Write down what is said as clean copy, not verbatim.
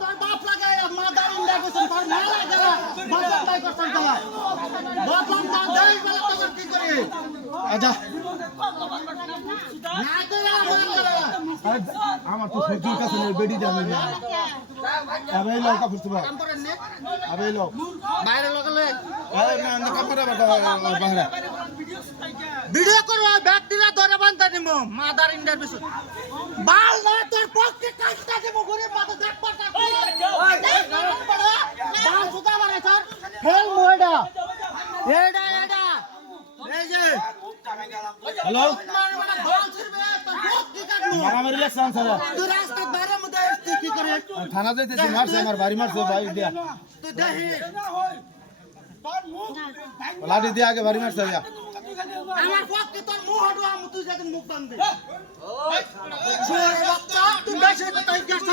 তোর বাপ লাগে মাদার ইন্ডিয়া গেছেন তোর মা লাগে বাজার তাই করছেন তোরা বাপন না দেই বলে তোর কি করি আচ্ছা না তো আমার তো সত্যিই কাছে বেডি যাবে না আবে লোক কাপড় তুবা কাম করেন নে আবে লোক বাইরে লাগালে আরে না না কাপড় বাটা বাইরে ভিডিও করো ব্যক্তিরা ধরে বান্ধা নিমু মাদার ইন্ডিয়ার বিশু বাল না তোর পক্ষে কাজটা দেব ঘুরে মাথা দেখ পাটা বাল সুদা মানে স্যার ফেল মোয়ডা এডা এই যে হ্যালো বাল ছিড়বে তোর পক্ষে কাটমু মারামারি লাগছে স্যার তুই রাস্তা বাইরে মধ্যে তুই কি করে থানা যাইতেছি মারছে আমার বাড়ি মারছে ভাই দিয়া তুই দেখি লাঠি দিয়ে আগে বাড়ি মারছে দিয়া আমার পক্ষে তোর মুখ হটুয়া তুই যেদিন মুখ বান্ধে ওই বাচ্চা তুই বেশি কথা গেছ